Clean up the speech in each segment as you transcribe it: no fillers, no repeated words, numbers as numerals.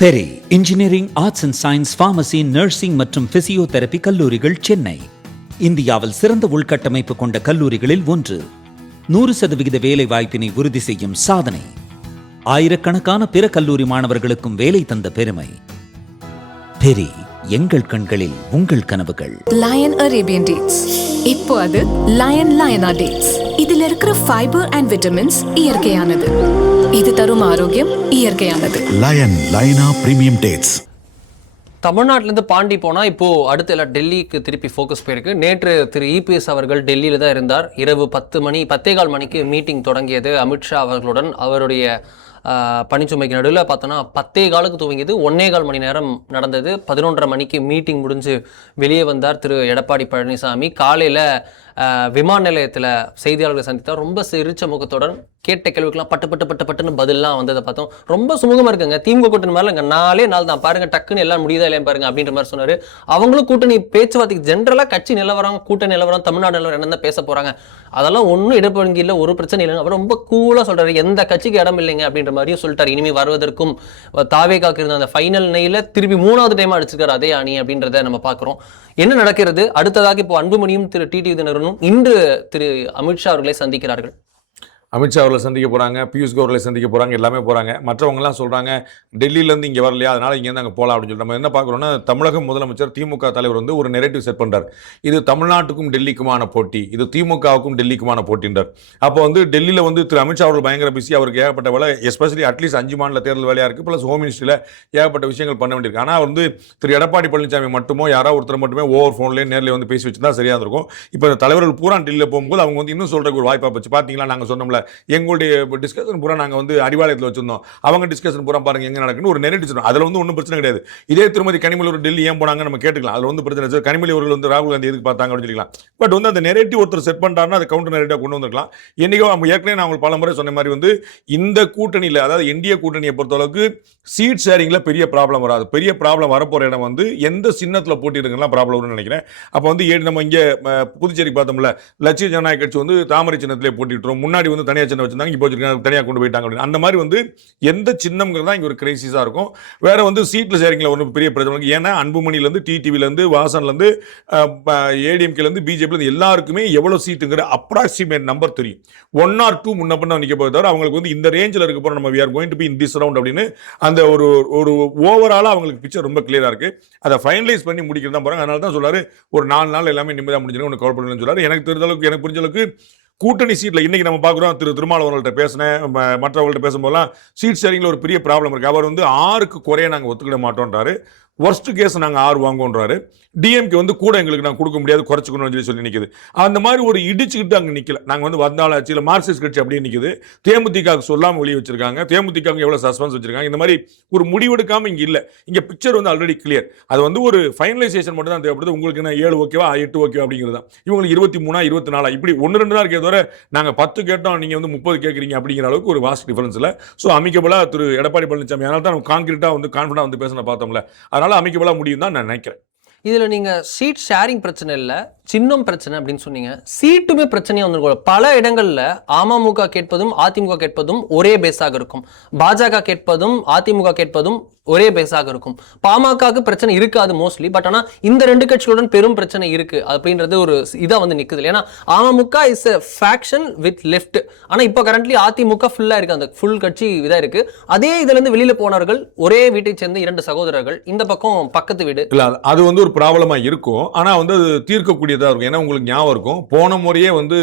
Peri engineering, arts and science, pharmacy, nursing மற்றும் physiotherapy கல்லூரிகள் சென்னை இந்தியாவில் சிறந்த உள்கட்டமைப்பு கொண்ட கல்லூரிகளில் ஒன்று. 100% வேலை வாய்ப்பினை உறுதி செய்யும் சாதனை. ஆயிரக்கணக்கான பிற கல்லூரி மாணவர்களுக்கும் வேலை தந்த பெருமை. பெரி, எங்கள் கண்களில் உங்கள் கனவுகள். Lion Arabian dates. இப்போ அது லயனா டேட்ஸ். இதுல இருக்கிற ஃபைபர் அண்ட் விட்டமின்ஸ் இயற்கையானது. இது தரும் ஆரோக்கியம் இயற்கையானது. லயனா பிரீமியம் டேட்ஸ். தமிழ்நாட்டிலேருந்து பாண்டி போனால் இப்போது அடுத்த எல்லாம் டெல்லிக்கு திருப்பி ஃபோக்கஸ் போயிருக்கு. நேற்று திரு இபிஎஸ் அவர்கள் டெல்லியில் தான் இருந்தார். இரவு 10:15 மணிக்கு மீட்டிங் தொடங்கியது அமித்ஷா அவர்களுடன். அவருடைய பணிச்சுமைக்கு நடுவில் பார்த்தோன்னா 10:15 துவங்கியது. 1.25 மணி நேரம் நடந்தது. 11:30 மணிக்கு மீட்டிங் முடிஞ்சு வெளியே வந்தார் திரு எடப்பாடி பழனிசாமி. காலையில் விமான நிலையத்தில் செய்தியாளர்களை சந்தித்தார். ரொம்ப சிரிச்ச முகத்துடன் கேட்ட கேள்விக்கெல்லாம் பட்டுன்னு பதிலாம் வந்ததை பார்த்தோம். ரொம்ப சுமூகமாக இருக்குங்க. திமுக கூட்டணி மாதிரி இங்கே 4 நாள் தான் பாருங்க, டக்குன்னு எல்லாம் முடியுதா இல்லையா பாருங்க அப்படின்ற மாதிரி சொன்னார். அவங்களும் கூட்டணி பேச்சுவார்த்தைக்கு ஜென்ரலாக கட்சி நிலவரம், கூட்டணி நிலவரம், தமிழ்நாடு நிலவரம் என்னதான் பேச போகிறாங்க, அதெல்லாம் ஒன்றும் இடப்பங்கி இல்லை, ஒரு பிரச்சனை இல்லைங்க. அவர் ரொம்ப கூலாக சொல்கிறாரு, எந்த கட்சிக்கு இடம் இல்லைங்க அப்படின்ற மாதிரியும் சொல்லிட்டார். இனிமேல் வருவதற்கும் தாவேகாக்கு இருந்த அந்த ஃபைனல் நெய்யில் திருப்பி 3வது டைம் அடிச்சிருக்காரு அதே அணி அப்படின்றத நம்ம பார்க்குறோம். என்ன நடக்கிறது அடுத்ததாக? இப்போ அன்புமணியும் திரு டிடிவி தினகரனும் இன்று திரு அமித்ஷா அவர்களை சந்திக்கிறார்கள். அமித்ஷா அவர்களை சந்திக்க போகிறாங்க, பியூஷ் கோயலை சந்திக்க போகிறாங்க, எல்லாமே போகிறாங்க. மற்றவங்கலாம் சொல்கிறாங்க டெல்லியிலேருந்து இங்கே வரலையா, அதனால் இங்கேருந்து அங்கே போகலாம் அப்படின்னு சொல்லிட்டு நம்ம என்ன பார்க்குறோன்னா, தமிழக முதலமைச்சர் திமுக தலைவர் வந்து ஒரு நெரேட்டிவ் செட் பண்ணுறார். இது தமிழ்நாட்டுக்கும் டெல்லிக்குமான போட்டி, இது திமுகவுக்கும் டெல்லிக்குமான போட்டின்றார். அப்போ வந்து டெல்லியில் வந்து திரு அமித்ஷா அவர்கள் பயங்கர பிஸி, அவருக்கு ஏகப்பட்ட வேலை, எஸ்பெஷலி அட்லீஸ்ட் 5 மாநில தேர்தல் வேலையாக இருக்குது, ப்ளஸ் ஹோம் மினிஸ்ட்ரியில் ஏகப்பட்ட விஷயங்கள் பண்ண வேண்டியிருக்கு. ஆனால் வந்து திரு எடப்பாடி பழனிசாமி மட்டுமோ யாராவது ஒருத்தர் மட்டுமே ஓவர் ஃபோன்லேயே நேரில் வந்து பேசி வச்சு தான் சரியாக இருக்கும். இப்போ தலைவர்கள் பூரா டெல்லியில் போகும்போது அவங்க வந்து இன்னும் சொல்கிறதுக்கு ஒரு வாய்ப்பாக போச்சு. பார்த்தீங்களா, நாங்கள் சொன்னோம்ல, எங்களுடைய டிஸ்கஷன் பூரா நாங்கள் வந்து அறிவாலயத்தில் வச்சிருந்தோம், அவங்க டிஸ்கஷன் பூரா பாருங்க எங்கே நடக்குன்னு ஒரு நெரேட்டிவ் சொன்னோம். அதில் வந்து ஒன்றும் பிரச்சனை கிடையாது. இதே திருமதி கனிமொழி ஒரு டெல்லி ஏன் போனாங்க நம்ம கேட்டுக்கலாம், அதில் வந்து பிரச்சனை இல்லை. கனிமொழி அவர்கள் வந்து ராகுல் காந்தி எதுக்கு பார்த்தாங்க அப்படின்னு சொல்லிக்கலாம். பட் வந்து அந்த நெரேட்டிவ் ஒருத்தர் செட் பண்ணுறாருன்னா அது கவுண்டர் நெரேட்டிவாக கொண்டு வந்திருக்கலாம். என்னைக்கோ நம்ம ஏற்கனவே நான் உங்களுக்கு பல முறை சொன்ன மாதிரி வந்து இந்த கூட்டணியில், அதாவது என்டிஏ கூட்டணியை பொறுத்தளவுக்கு சீட் ஷேரிங்கில் பெரிய ப்ராப்ளம் வராது. பெரிய ப்ராப்ளம் வரப்போகிற இடம் வந்து எந்த சின்னத்தில் போட்டிருக்கலாம் ப்ராப்ளம் வரும்னு நினைக்கிறேன். அப்போ வந்து நம்ம இங்கே புதுச்சேரிக்கு பார்த்தோம்ல, லட்சிய ஜனநாயக கட்சி வந்து தாமரை சின்னத்திலே போட்டிட்டுரும். முன்னாடி வந்து தனியாக சின்னம் வச்சிருந்தாங்க, இப்போ வச்சிருக்காங்க, தனியாக கொண்டு போயிட்டாங்க அப்படின்னு. அந்த மாதிரி வந்து எந்த சின்னம்ங்கிறது தான் இங்கே ஒரு கிரைசிஸாக இருக்கும். வேற வந்து சீட்டில் ஷேரிங்கில் ஒரு பெரிய பிரச்சனை. ஏன்னா அன்புமணிலேருந்து, டிடிவிலேருந்து, வாசன்லேருந்து, ஏடிஎம்கேலேருந்து, பிஜேபிலேருந்து எல்லாருக்குமே எவ்வளோ சீட்டுங்கிற அப்ராக்சிமேட் நம்பர் தெரியும். 1 or 2 முன்ன பின்ன நிற்க போய் தவிர அவங்களுக்கு வந்து இந்த ரேஞ்சில் இருக்க போகிறோம், நம்ம we are going to be in this round அப்படின்னு அந்த ஒரு ஓவராலாக அவங்களுக்கு பிக்சர் ரொம்ப கிளியராக இருக்குது. அதை ஃபைனலைஸ் பண்ணி முடிக்கிறது தான் போகிறாங்க. அதனால தான் சொல்கிறாரு ஒரு 4 நாள் எல்லாமே நிம்மதியாக முடிஞ்சிடும், ஒன்று கவலைப்படலன்னு சொல்கிறாரு. எனக்கு தெரிஞ்சளவுக்கு, எனக்கு புரிஞ்சளவுக்கு கூட்டணி சீட்டில் இன்னைக்கு நம்ம பார்க்குறோம். திருமாவளவர்கள்ட்ட பேசினேன், மற்றவர்கள்ட்ட பேசும்போதெல்லாம் சீட் ஷேரிங்கில் ஒரு பெரிய ப்ராப்ளம் இருக்குது. அவர் வந்து 6க்கு குறைய நாங்கள் ஒத்துக்கிட மாட்டோன்றாரு. ஒர்ஸ்ட் கேஸ் நாங்கள் 6 வாங்குவோன்றாரு. டிஎம்கே வந்து கூட எங்களுக்கு நாங்கள் கொடுக்க முடியாது, குறைச்சிக்கணும்னு சொல்லி நிற்குது. அந்த மாதிரி ஒரு இடிச்சுக்கிட்டு அங்கே நிற்கல. நாங்கள் வந்து வந்தாலும் ஆட்சியில் மார்க்சிஸ்ட் கட்சி அப்படியே நிற்குது. தேமுதிகவுக்கு சொல்லாமல் வெளியே வச்சிருக்காங்க. தேமுதிகவுக்கு எவ்வளோ சஸ்பென்ஸ் வச்சிருக்காங்க. இந்த மாதிரி ஒரு முடிவெடுக்காமல் இங்கே இல்லை. இங்கே பிக்சர் வந்து ஆல்ரெடி கிளியர். அது வந்து ஒரு ஃபைனலைசேஷன் மட்டும் தான் தேவைப்படுது. உங்களுக்கு என்ன 7 ஓகேவா 8 ஓகேவா அப்படிங்கிறது தான். இவங்களுக்கு 23 24 இப்படி 1-2 தான் இருக்கே தவிர நாங்கள் 10 கேட்டோம், நீங்கள் வந்து 30 கேட்குறீங்க அப்படிங்கிற அளவுக்கு ஒரு வாஸ்ட் டிஃபரன்ஸ் இல்லை. ஸோ அமிக்கபலாக திரு எடப்பாடி பழனிசாமி, அதனால தான் நம்ம கான்கிரீட்டாக வந்து கான்ஃபிடண்டாக வந்து பேச பார்த்தோம்ல, அதனால அமைக்கப்பட முடியும் தான் நான் நினைக்கிறேன். இதில் நீங்கள் சீட் ஷேரிங் பிரச்சனை இல்லை, சின்னம் பிரச்சனை அப்படின்னு சொன்னீங்க. சீட்டுமே பிரச்சனையாக வந்துருக்கும். பல இடங்களில் அமமுக கேட்பதும் அதிமுக கேட்பதும் ஒரே பேஸாக இருக்கும். பாஜக கேட்பதும் அதிமுக கேட்பதும் ஒரே பேஸாக இருக்கும். பாமகவுக்கு பிரச்சனை இருக்காது மோஸ்ட்லி. பட் ஆனால் இந்த 2 கட்சிகளுடன் பெரும் பிரச்சனை இருக்கு அப்படின்றது ஒரு இதாக வந்து நிற்குது. ஏன்னா AMMK is a faction with left. ஆனால் இப்போ கரண்ட்லி அதிமுக ஃபுல்லாக இருக்கு, அந்த ஃபுல் கட்சி இதாக இருக்கு. அதே இதுலேருந்து வெளியில் போனவர்கள் ஒரே வீட்டை சேர்ந்த 2 சகோதரர்கள், இந்த பக்கம் பக்கத்து வீடு. இல்லை, அது வந்து ஒரு ப்ராப்ளமாக இருக்கும். ஆனால் வந்து அது தீர்க்கக்கூடியதாக இருக்கும். ஏன்னா உங்களுக்கு ஞாபகம் இருக்கும், போன முறையே வந்து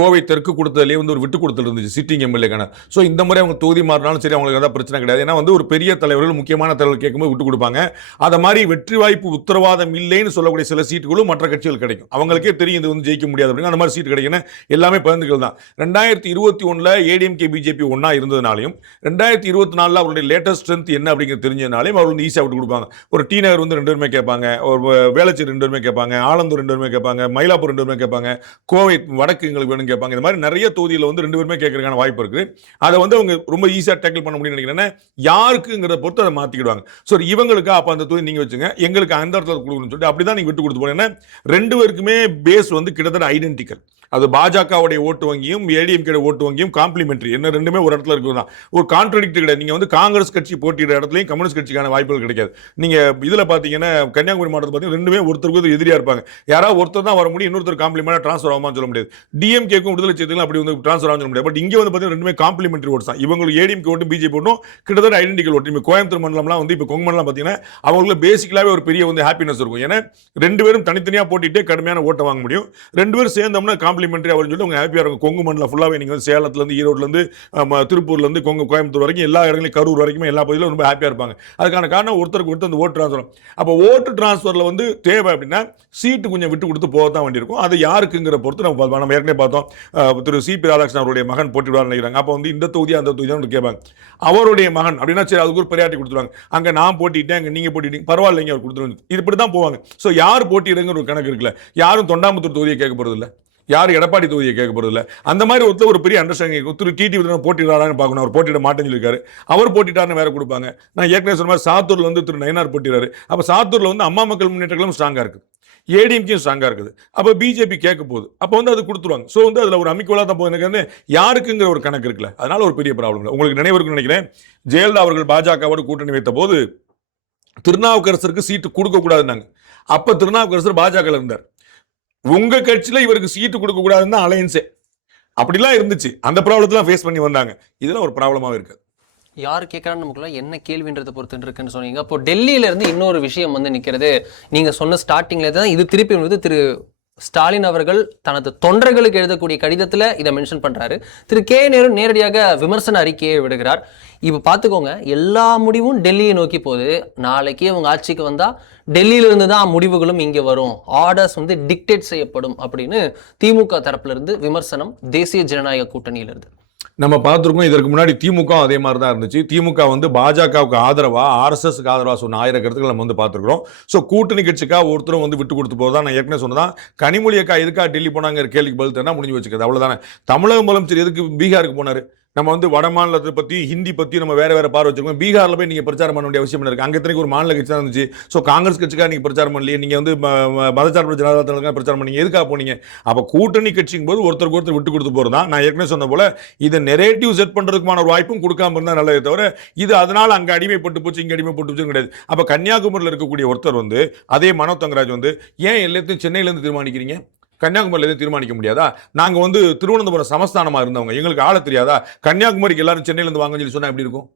கோவை தெற்கு கொடுத்ததுலேயே வந்து ஒரு விட்டு கொடுத்துட்டு இருந்துச்சு சிட்டிங் எம்எல்ஏக்கான. ஸோ இந்த முறை அவங்க தொகுதி மாறினாலும் சரி, அவங்களுக்கு ஏதாவது பிரச்சனை கிடையாது. ஏன்னா வந்து ஒரு பெரிய தலைவர்கள், முக்கியமான தலைவர்கள் கேட்கும்போது விட்டு கொடுப்பாங்க. அதை மாதிரி வெற்றி வாய்ப்பு உத்தரவாதம் இல்லைன்னு சொல்லக்கூடிய சில சீட்டுகளும் மற்ற கட்சிகள் கிடைக்கும். அவங்களுக்கே தெரியும் இது வந்து ஜெயிக்க முடியாது அப்படிங்க. அந்த மாதிரி சீட்டு கிடைக்குன்னு எல்லாமே பகிர்ந்துகள் தான். 2021 ஏடிஎம்கே பிஜேபி ஒன்றா இருந்ததுனாலையும் 2024 அவருடைய லேட்டஸ்ட் ஸ்ட்ரென்த் என்ன அப்படிங்கிறது தெரிஞ்சதுனாலையும் அவர் வந்து ஈஸியாக விட்டு கொடுப்பாங்க. ஒரு டி நகர் வந்து 2 பேருமே கேட்பாங்க, ஒரு வேளச்சேரி 2 பேருமே கேட்பாங்க, ஆலந்தூர் 2 பேருமே கேட்பாங்க, மயிலாப்பூர் 2 பேருமே கேட்பாங்க, கோவை வடக்கு எங்களுக்கு வேணும் கேட்பாங்க. இந்த மாதிரி நிறைய தொகுதியில் வந்து 2 பேருமே கேட்கறதுக்கான வாய்ப்பு இருக்கு. அதை வந்து அவங்க ரொம்ப ஈஸியாக டேக்கிள் பண்ண முடியும்னு நினைக்கிறேன். யாருக்குங்கிறத பொறுத்து அதை மாற்றிக்கிடுவாங்க. ஸோ இவங்களுக்கு அப்போ அந்த தொகுதி நீங்கள் வச்சுங்க, எங்களுக்கு அந்த இடத்துல கொடுக்கணும்னு சொல்லிட்டு அப்படி தான் நீங்கள் விட்டு கொடுத்து போனீங்கன்னா 2 பேருக்குமே பேஸ் வந்து கிட்டத்தட்ட ஐடென்டிக்கல். அது பாஜகவுடைய ஓட்டு வங்கியும் ஏடிஎம்கே ஓட்டு வங்கியும் காம்ப்ளிமெண்ட்ரி, என்ன ரெண்டுமே ஒரு இடத்துல இருக்குது தான். ஒரு கான்ட்ரடிக்ட் கிடையாது. நீங்க வந்து காங்கிரஸ் கட்சி போட்டியிட இடத்துலையும் கம்யூனிஸ்ட் கட்சிக்கான வாய்ப்புகள் கிடைக்காது. நீங்க இதுல பாத்தீங்கன்னா கன்னியாகுமரி மாவட்டத்தில் பாத்தீங்கன்னா ரெண்டுமே ஒருத்தருக்கு எதிரியா இருப்பாங்க. யாராவது ஒருத்தர் தான் வர முடியும், இன்னொருத்தர் காம்ப்ளிமெண்டா ட்ரான்ஸ்ஃபர் ஆகுமான்னு சொல்ல முடியாது. டிஎம்கேக்கும் விடுதலை சிறுத்தைகளும் அப்படி வந்து ட்ரான்ஸ்ஃபர் ஆகும் சொல்ல முடியாது. பட் இங்க வந்து பாத்தீங்கன்னா ரெண்டுமே காம்ப்ளிமெண்ட்ரி ஓட்ஸ் தான். இவங்களுக்கு ஏடிஎம்கே ஓட்டும் பிஜேபி ஓட்டும் கிட்டத்தட்ட ஐடென்டிக்கல் ஓட்டு. கோயம்புத்தூர் மண்டலம்லாம் வந்து இப்போ கொங்கு மண்டலம் பாத்தீங்கன்னா அவங்களுக்கு பேசிக்கலாவே ஒரு பெரிய வந்து ஹாப்பினஸ் இருக்கும். ஏன்னா ரெண்டு பேரும் தனித்தனியா போட்டிட்டே கடுமையான ஓட்டை வாங்க முடியும். ரெண்டு பேரும் சேர்ந்தோம்னா காம்ப்ளிமெண்டரி அப்படின்னு சொல்லி அவங்க ஹாப்பியா இருக்கும். கொங்கு மண்டலம் ஃபுல்லாவே நீங்க வந்து சேலத்துல இருந்து ஈரோட்ல இருந்து திருப்பூர்ல இருந்து கோயம்புத்தூர் வரைக்கும் எல்லா இடங்களையும் கரூர் வரைக்கும் எல்லா பகுதியிலும் ரொம்ப ஹாப்பியா இருப்பாங்க. அதுக்கான காரணம் ஒருத்தருக்கு ஒருத்தர் அந்த ஓட்டு டிரான்ஸ்ஃபர். அப்போ ஓட்டு டிரான்ஸ்ஃபர்ல வந்து தேவை அப்படின்னா சீட்டு கொஞ்சம் விட்டு கொடுத்து போக தான் வேண்டியிருக்கும். அது யாருக்குங்கிற பொறுத்து நம்ம ஏற்கனவே பார்த்தோம். திரு சிபி ராதாகிருஷ்ணன் அவருடைய மகன் போட்டிடுவார் நினைக்கிறாங்க. அப்போ வந்து இந்த தொகுதியா அந்த தொகுதியா கேட்பாங்க. அவருடைய மகன் அப்படின்னா சரி அதுக்கு ஒரு பெரியாட்டி கொடுத்துருவாங்க. அங்க நான் போட்டிட்டேன், அங்க நீங்க போட்டிட்டீங்க, பரவாயில்லைங்க அவர் கொடுத்துருவாங்க. இப்படி தான் போவாங்க. ஸோ யார் போட்டிடுங்கிற ஒரு கணக்கு இருக்குல்ல. யாரும் தொண்டாமுத்தூர் தொகுதியை கேட்க போறது இல்லை, யாரும் எடப்பாடி தொகுதியை கேட்க போறது இல்லை. அந்த மாதிரி ஒரு பெரிய அண்டர்ஸ்டாண்டிங் இருக்கும். திரு டிடி போட்டிடுறாருன்னு பார்க்கணும். அவர் போட்டியிட மாட்டேன்னு சொல்லியிருக்காரு. அவர் போட்டிட்டாருன்னு வேற கொடுப்பாங்க. நான் ஏற்கனவே சொன்ன மாதிரி சாத்தூர்ல வந்து திரு நயனார் போட்டிடுறாரு. அப்ப சாத்தூர்ல வந்து அம்மா மக்கள் முன்னேற்றங்களும் ஸ்ட்ராங்கா இருக்கு, ஏடிஎம்கேயும் ஸ்ட்ராங்கா இருக்குது. அப்ப பிஜேபி கேட்க போகுது, அப்போ வந்து அது கொடுத்துருவாங்க. ஸோ வந்து அதுல ஒரு அமிக்கோலா தான் போகுது. யாருக்குங்கிற ஒரு கணக்கு இருக்குல்ல, அதனால ஒரு பெரிய ப்ராப்ளம். உங்களுக்கு நினைவு இருக்குன்னு நினைக்கிறேன், ஜெயலலிதா அவர்கள் பாஜகவோடு கூட்டணி வைத்த போது திருநாவுக்கரசருக்கு சீட்டு கொடுக்க கூடாதுன்னாங்க. அப்ப திருநாவுக்கரசர் பாஜக இருந்தார். உங்க கட்சியில இவருக்கு சீட்டு கொடுக்க கூடாதுன்னு அலையன்ஸே அப்படிலாம் இருந்துச்சு. அந்த ப்ராப்ளத்தெல்லாம் ஃபேஸ் பண்ணி வந்தாங்க. இதெல்லாம் ஒரு ப்ராப்ளமாவே இருக்கு. யார் கேட்கறான்னு நமக்குள்ள என்ன கேள்வின்றதை பொறுத்து இருக்குன்னு சொன்னீங்க. அப்போ டெல்லியில இருந்து இன்னொரு விஷயம் வந்து நிக்கிறது. நீங்க சொன்ன ஸ்டார்டிங்ல தான் இது திருப்பி வந்து திரு ஸ்டாலின் அவர்கள் தனது தொண்டர்களுக்கு எழுதக்கூடிய கடிதத்துல இதை மென்ஷன் பண்றாரு. திரு கே நேரு நேரடியாக விமர்சன அறிக்கையை விடுகிறார். இப்ப பாத்துக்கோங்க, எல்லா முடிவும் டெல்லியை நோக்கி போகுது. நாளைக்கு அவங்க ஆட்சிக்கு வந்தா டெல்லியில இருந்து தான் முடிவுகளும் இங்க வரும், ஆர்டர்ஸ் வந்து டிக்டேட் செய்யப்படும் அப்படின்னு திமுக தரப்புல இருந்து விமர்சனம் தேசிய ஜனநாயக கூட்டணியில இருந்து நம்ம பார்த்துருக்கோம். இதற்கு முன்னாடி திமுக அதே மாதிரி தான் இருந்துச்சு. திமுக வந்து பாஜகவுக்கு ஆதரவா, ஆர்எஸ்எஸ்க்கு ஆதரவா சொன்ன 1000 கருத்துக்கள் நம்ம வந்து பார்த்துருக்கோம். ஸோ கூட்டணி கட்சிக்கா ஒருத்தரும் வந்து விட்டு கொடுத்து போதான். நான் ஏற்கனவே சொன்னதான், கனிமொழி அக்கா எதுக்கா டெல்லி போனாங்கிற கேள்விக்கு பதில் தரனா முடிஞ்சு வச்சுக்கிறது, அவ்வளவுதானே. தமிழக முதலமைச்சர் எதுக்கு பீகாருக்கு போனாரு? நம்ம வந்து வட மாநிலத்தை பத்தி ஹிந்தி பத்தி நம்ம வேற வேற பார்வை வச்சிருக்கோம். பீகார்ல போய் நீங்க பிரச்சாரம் பண்ண வேண்டிய அவசியம் இருக்கு. அங்க இத்தனைக்கு ஒரு மாநில கட்சி தான் இருந்துச்சு. ஸோ காங்கிரஸ் கட்சிக்காக நீங்க பிரச்சாரம் பண்ணலையே, நீங்க வந்து மதச்சார்பு ஜனதாதளத்துக்காக பிரச்சாரம் பண்ணீங்க, எதுக்காக போனீங்க? அப்ப கூட்டணி கட்சிக்கும் போது ஒருத்தருக்கு ஒருத்தர் விட்டு கொடுத்து போறதுதான். நான் ஏற்கனவே சொன்ன போல இது நெரேட்டிவ் செட் பண்றதுக்கான ஒரு வாய்ப்பும் கொடுக்காம இருந்தா நல்லதே தவிர, இது அதனால அங்க அடிமைப்பட்டு போச்சு இங்க அடிமைப்பட்டு போச்சு கிடையாது. அப்ப கன்னியாகுமரியில் இருக்கக்கூடிய ஒருத்தர் வந்து அதே மனோ தங்கராஜ் வந்து ஏன் எல்லாத்தையும் சென்னையில இருந்து தீர்மானிக்கிறீங்க, கன்னியாகுமரியில எதுவும் தீர்மானிக்க முடியாதா? நாங்க வந்து திருவனந்தபுரம் சமஸ்தானமா இருந்தவங்க, எங்களுக்கு ஆள தெரியாதா? கன்னியாகுமரிக்கு எல்லாரும் சென்னையில இருந்து வாங்கன்னு சொல்லி சொன்னா எப்படி இருக்கும்?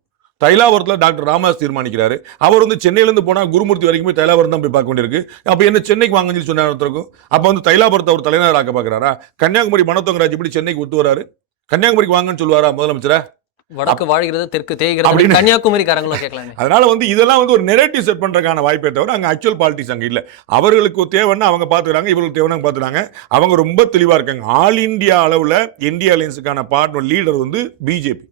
தைலாபுரத்தில் டாக்டர் ராமதாஸ் தீர்மானிக்கிறாரு. அவர் வந்து சென்னையிலேருந்து போனால் குருமூர்த்தி வரைக்கும் போய் தைலாபுரம் தான் போய் பார்க்க வேண்டியிருக்கு. அப்போ என்ன சென்னைக்கு வாங்கன்னு சொல்லி சொன்ன ஒருத்தருக்கும் அப்போ வந்து தைலாபுரத்தை அவர் தலைநகர் ஆக்க பார்க்குறாரா? கன்னியாகுமரி மனோத்தங்கராஜ் இப்படி சென்னைக்கு ஒத்து வராரு? கன்னியாகுமரிக்கு வாங்கன்னு சொல்லுவாரா முதலமைச்சரை? வடக்கு வாழ்கிறது தெற்கு தேய்கிறது கன்னியாகுமரி காரங்களும் கேட்கலாம். அதனால வந்து இதெல்லாம் வந்து ஒரு நெரேட்டிவ் செட் பண்றதுக்கான வாய்ப்பே தவிர அங்க ஆக்சுவல் பாலிடிக்ஸ் அங்க இல்ல. அவர்களுக்கு தேவைன்னா அவங்க பாத்துக்கிறாங்க, இவங்களுக்கு தேவைன்னா பாத்துக்கிறாங்க. அவங்க ரொம்ப தெளிவா இருக்காங்க. ஆல் இந்தியா அளவுல இந்தியா அலையன்ஸுக்கான பார்ட்னர் லீடர் வந்து பிஜேபி.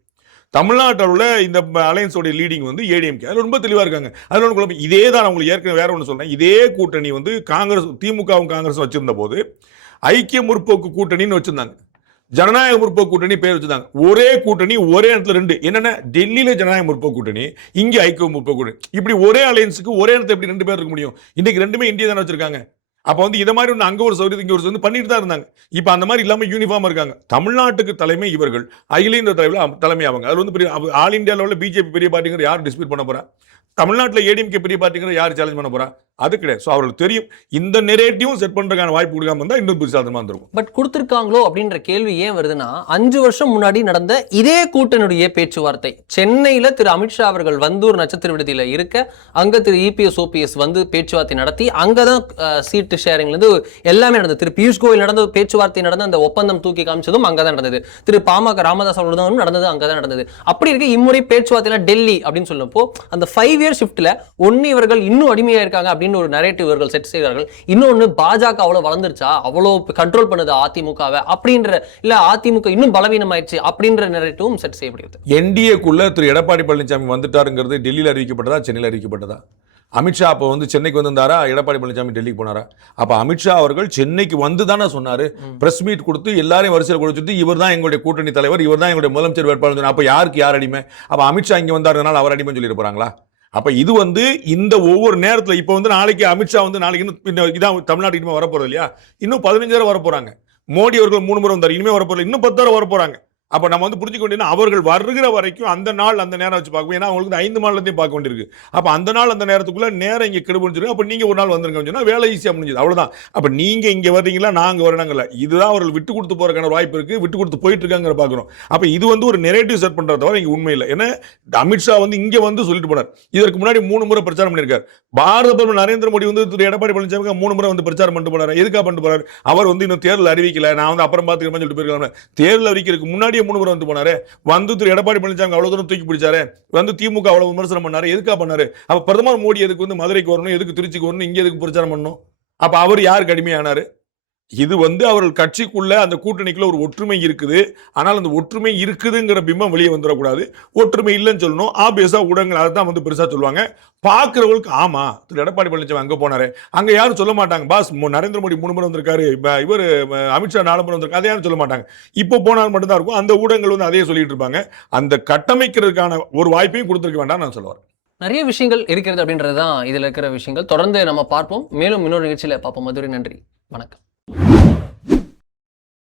தமிழ்நாட்டில் இந்த அலையன்ஸோட லீடிங் வந்து ஏடிஎம்கே. அது ரொம்ப தெளிவா இருக்காங்க. அதுல ஒன்று இதே தான் உங்களுக்கு ஏற்கனவே வேற ஒன்று சொல்றேன். இதே கூட்டணி வந்து காங்கிரஸ் திமுகவும் காங்கிரஸும் வச்சிருந்த போது ஐக்கிய முற்போக்கு கூட்டணின்னு வச்சிருந்தாங்க, ஜனநாயக முற்போக்கு கூட்டணி பேர் வச்சிருந்தாங்க. ஒரே கூட்டணி ஒரே இடத்துல ரெண்டு, என்னன்னா டெல்லியில ஜனநாயக முற்போக்கு கூட்டணி, இங்க ஐக்கிய முற்போக்கு கூட்டணி. இப்படி ஒரே அலையன்ஸுக்கு ஒரே இடத்துல எப்படி 2 பேர் இருக்க முடியும்? இன்னைக்கு ரெண்டுமே இந்தியா தானே வச்சிருக்காங்க. அப்ப வந்து இத மாதிரி ஒன்று அங்க ஒரு சௌகரியத்தை இங்க ஒரு பண்ணிட்டு தான் இருந்தாங்க. இப்ப அந்த மாதிரி இல்லாம யூனிஃபார்ம் இருக்காங்க. தமிழ்நாட்டுக்கு தலைமை இவர்கள், அகில இந்திய தலைமை அவங்க. அது வந்து பெரிய ஆல் இந்தியா லெவலில் பிஜேபி பெரிய பார்ட்டிங்கிற யார் டிஸ்பியூட் பண்ண போறா? தமிழ்நாட்டில் ஏடிஎம்கே பெரிய பார்ட்டிங்கிற யார் சேலஞ்ச் பண்ண போறா? அது கிடையாது. ஸோ அவர்களுக்கு தெரியும் இந்த நெரேட்டிவும் செட் பண்றதுக்கான வாய்ப்பு கொடுக்காம இருந்தால் இன்னும் புரிசாதமாக இருந்திருக்கும். பட் கொடுத்துருக்காங்களோ அப்படின்ற கேள்வி ஏன் வருதுன்னா, 5 வருஷம் முன்னாடி நடந்த இதே கூட்டணியுடைய பேச்சுவார்த்தை சென்னையில் திரு அமித்ஷா அவர்கள் வந்தூர் நட்சத்திர விடுதியில் இருக்க, அங்கே திரு இபிஎஸ் ஓபிஎஸ் வந்து பேச்சுவார்த்தை நடத்தி அங்கே தான் சீட்டு ஷேரிங்லேருந்து எல்லாமே நடந்தது. திரு பியூஷ் கோயல் நடந்த பேச்சுவார்த்தை நடந்த அந்த ஒப்பந்தம் தூக்கி காமிச்சதும் அங்கே தான் நடந்தது. திரு பாமக ராமதாஸ் அவர்களும் நடந்தது அங்கே தான் நடந்தது. அப்படி இருக்க இம்முறை பேச்சுவார்த்தையில் டெல்லி அப்படின்னு சொல்லப்போ அந்த 5 இயர் ஷிஃப்ட்ல ஒன்னு இவர்கள் இன்னும் அடிமையா இருக்காங்க அப்படின்னு ஒரு நரேட்டிவ் இவர்கள் செட் செய்கிறார்கள். இன்னொன்னு பாஜக அவ்வளவு வளர்ந்துருச்சா, அவ்வளவு கண்ட்ரோல் பண்ணுது அதிமுகவை அப்படின்ற, இல்ல அதிமுக இன்னும் பலவீனமாயிடுச்சு அப்படின்ற நரேட்டிவும் செட் செய்யப்படுகிறது. என்டிஏக்குள்ள திரு எடப்பாடி பழனிசாமி வந்துட்டாருங்கிறது டெல்லியில் அறிவிக்கப்பட்டதா சென்னையில் அறிவிக்கப்பட்டதா? அமித்ஷா அப்போ வந்து சென்னைக்கு வந்திருந்தாரா, எடப்பாடி பழனிசாமி டெல்லிக்கு போனாரா? அப்ப அமித்ஷா அவர்கள் சென்னைக்கு வந்து தானே சொன்னாரு, பிரஸ் மீட் கொடுத்து எல்லாரையும் வரிசையில் கொடுத்துட்டு இவர் தான் எங்களுடைய கூட்டணி தலைவர், இவர் தான் எங்களுடைய முதலமைச்சர் வேட்பாளர். அப்ப யாருக்கு யார் அடிமை? அப்ப அமித்ஷா இங்க வந்தாருனால அவர் அடிமைன்னு சொல்லிட்டு போறாங்களா? அப்ப இது வந்து இந்த ஒவ்வொரு நேரத்தில் இப்ப வந்து நாளைக்கு அமித்ஷா வந்து நாளைக்கு இதான் தமிழ்நாட்டுக்கு வரப்போறது இல்லையா? இன்னும் 15 வரப்போறாங்க. மோடி அவர்கள் 3 முறை வந்தார், இனிமே வரப்போறல, இன்னும் 10 தடவை வரப்போறாங்க. அப்ப நம்ம வந்து புரிஞ்சுக்க வேண்டியது அவர்கள் வருகிற வரைக்கும் அந்த நாள் அந்த நேரம் வச்சு பார்க்கணும். ஏன்னா அவங்களுக்கு 5 மாநிலத்தையும் பார்க்க வேண்டியிருக்கு. அப்ப அந்த நாள் அந்த நேரத்துக்குள்ள நேரம் இங்க கெடுபடிச்சிருக்கு. அப்ப நீங்க ஒரு நாள் வந்துருங்க சொன்னா வேலை ஈஸியா முடிஞ்சது, அவ்வளவுதான். அப்ப நீங்க இங்க வர்றீங்களா, நாங்க வரணுங்கல்ல, இதுதான் அவர்கள் விட்டு கொடுத்து போறதுக்கான வாய்ப்பு இருக்கு, விட்டு கொடுத்து போயிட்டு இருக்காங்க பார்க்கிறோம். அப்ப இது வந்து ஒரு நெரேட்டிவ் செட் பண்றத தவிர இங்க உண்மை இல்லை. ஏன்னா அமித்ஷா வந்து இங்க வந்து சொல்லிட்டு போனார். இதற்கு முன்னாடி 3 முறை பிரச்சாரம் பண்ணியிருக்காரு. பாரத பிரதமர் நரேந்திர மோடி வந்து திரு எடப்பாடி பழனிசாமி 3 முறை வந்து பிரச்சாரம் பண்ணிட்டு போனாரு. எதுக்காக பண்ணிட்டு போறாரு? அவர் வந்து இன்னும் தேர்தல் அறிவிக்கல, நான் வந்து அப்புறம் பார்த்துக்கிறேன் சொல்லிட்டு போயிருக்கலாம். தேர்தல் அறிவிக்கிறதுக்கு முன்னாடியே 3 முறை வந்து போனாரு. வந்து திரு எடப்பாடி பழனிசாமி அவ்வளவு தூரம் தூக்கி பிடிச்சாரு, வந்து திமுக அவ்வளவு விமர்சனம் பண்ணாரு, எதுக்காக பண்ணாரு? அப்ப பிரதமர் மோடி எதுக்கு வந்து மதுரைக்கு வரணும், எதுக்கு திருச்சிக்கு வரணும், இங்க எதுக்கு பிரச்சாரம் பண்ணணும்? அப்ப அவர் யாருக்கு அடிமையானாரு? இது வந்து அவர்கள் கட்சிக்குள்ள அந்த கூட்டணிக்குள்ள ஒரு ஒற்றுமை இருக்குது. ஆனால் அந்த ஒற்றுமை இருக்குதுங்கிற பிம்பம் வெளியே வந்துடக்கூடாது. ஒற்றுமை இல்லைன்னு சொல்லணும். ஆபியஸா ஊடகங்கள் அதை தான் வந்து பெருசா சொல்லுவாங்க. பார்க்கிறவங்களுக்கு ஆமா திரு எடப்பாடி பழனிசாமி அங்க போனாரு, அங்க யாரும் சொல்ல மாட்டாங்க, பாஸ் நரேந்திர மோடி 3 முறை வந்திருக்காரு, இவர் அமித்ஷா 4 முறை வந்திருக்காரு, அதை யாரும் சொல்ல மாட்டாங்க. இப்போ போனால் மட்டும்தான் இருக்கும். அந்த ஊடகங்கள் வந்து அதையே சொல்லிட்டு இருப்பாங்க. அந்த கட்டமைக்கிறதுக்கான ஒரு வாய்ப்பையும் கொடுத்துருக்க வேண்டாம் நான் சொல்லுவேன். நிறைய விஷயங்கள் இருக்கிறது அப்படின்றது தான் இதில் இருக்கிற விஷயங்கள். தொடர்ந்து நம்ம பார்ப்போம். மேலும் இன்னொரு நிகழ்ச்சியில் பார்ப்போம். மதுரை, நன்றி, வணக்கம்.